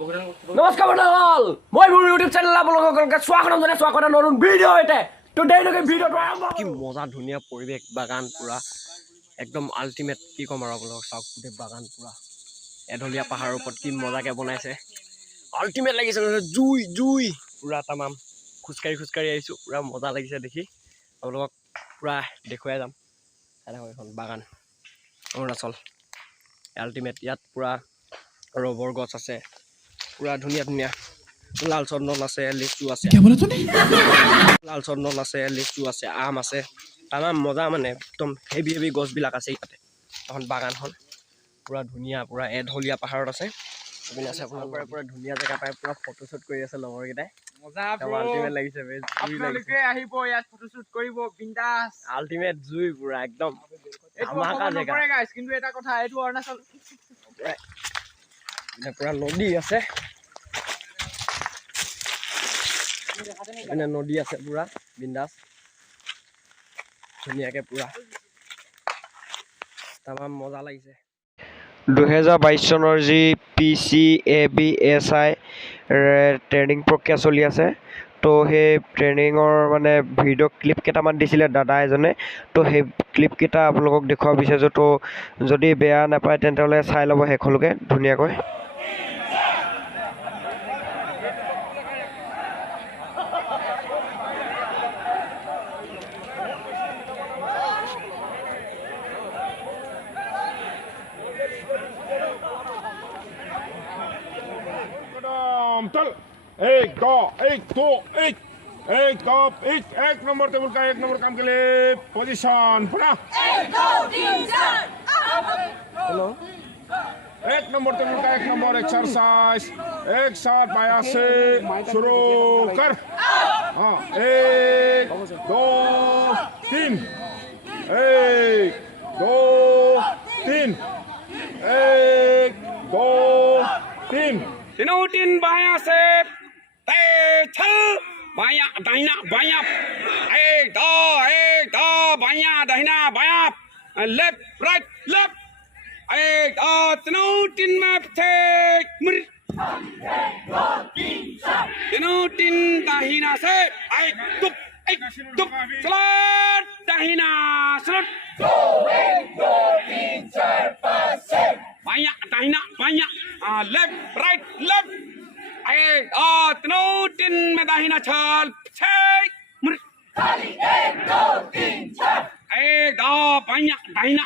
নমস্কাৰ বন্ধুসকল, মই মোৰ ইউটিউব চেনেল আপোনালোকক স্বাগতম জনাই নতুন ভিডিঅ' এটা ভিডিঅ'টো আৰম্ভ। কি মজা ধুনীয়া পৰিৱেশ, বাগান পুৰা একদম আল্টিমেট। কি ক'ম আৰু আপোনালোকক, চাওক গোটেই বাগান পুৰা এঢলীয়া পাহাৰৰ ওপৰত কি মজাকৈ বনাইছে, আল্টিমেট লাগিছে। জুই জুই পুৰা তামাম খোজকাঢ়ি আহিছোঁ, পুৰা মজা লাগিছে দেখি। আপোনালোকক পুৰা দেখুৱাই যাম। এখন বাগান অৰুণাচল আল্টিমেট। ইয়াত পুৰা ৰবৰ গছ আছে, পুৰা ধুনীয়া ধুনীয়া লাল চন্দন আছে, লিচু আছে, লাল চন্দন আছে, লিচু আছে, আম আছে, তামাম মজা। মানে একদম হেভি গছবিলাক আছে ইয়াতে। এখন বাগানখন পুৰা ধুনীয়া, পুৰা এঢলীয়া পাহাৰত আছে। আপুনি আছে আপোনাৰ পুৰা ধুনীয়া জেগা পাই পুৰা ফটোশ্বুট কৰি আছে লগৰকেইটাই। মজা আল্টিমেট লাগিছে, আপোনালোকে আহিব ইয়াত ফটোশ্বুট কৰিব বিন্দাছ। আল্টিমেট জুই পুৰা একদম ধামাকা জেগা। কিন্তু এটা কথা, এইটো অৰুণাচল পুৰা নদী আছে, নদী আছে পুৰা বিন্দাছ ধুনীয়াকে, পুৰা তামাম মজা লাগিছে। 2022 চনৰ যি PCABSI ট্ৰেইনিং প্ৰক্ৰিয়া চলি আছে, তো সেই ট্ৰেইনিঙৰ মানে ভিডিঅ' ক্লিপ কেইটামান দিছিলে দাদা এজনে। তো সেই ক্লিপকেইটা আপোনালোকক দেখুৱাব বিচাৰিছোঁ। তো যদি বেয়া নাপায় তেন্তে চাই ল'ব শেষলৈকে ধুনীয়াকৈ। चल एक दो एक एक नंबर टेबल का एक नंबर काम के लिए पोजीशन पुनः 1 2 3 4 हेलो। एक नंबर टेबल का एक नंबर एक्सरसाइज एक साथ पाया से शुरू कर। हाँ 1 2 3 1 2 3 1 2 3 तीनों तीन बाया से चल बाया दाहिना बाया एक दो बाया दाहिना बाया लेफ्ट राइट लेफ्ट एक दो तीनों तीन में थे तीनों तीन दाहिना से एक दुप स्लट दाहिना स्लट 1 2 3 4 5 6 बाया दाहिना बाया लेफ्ट राइट लेफ्ट एक तीनों तीन में दाहिना छल खाली 1 2 3 4 एक बाया दाहिना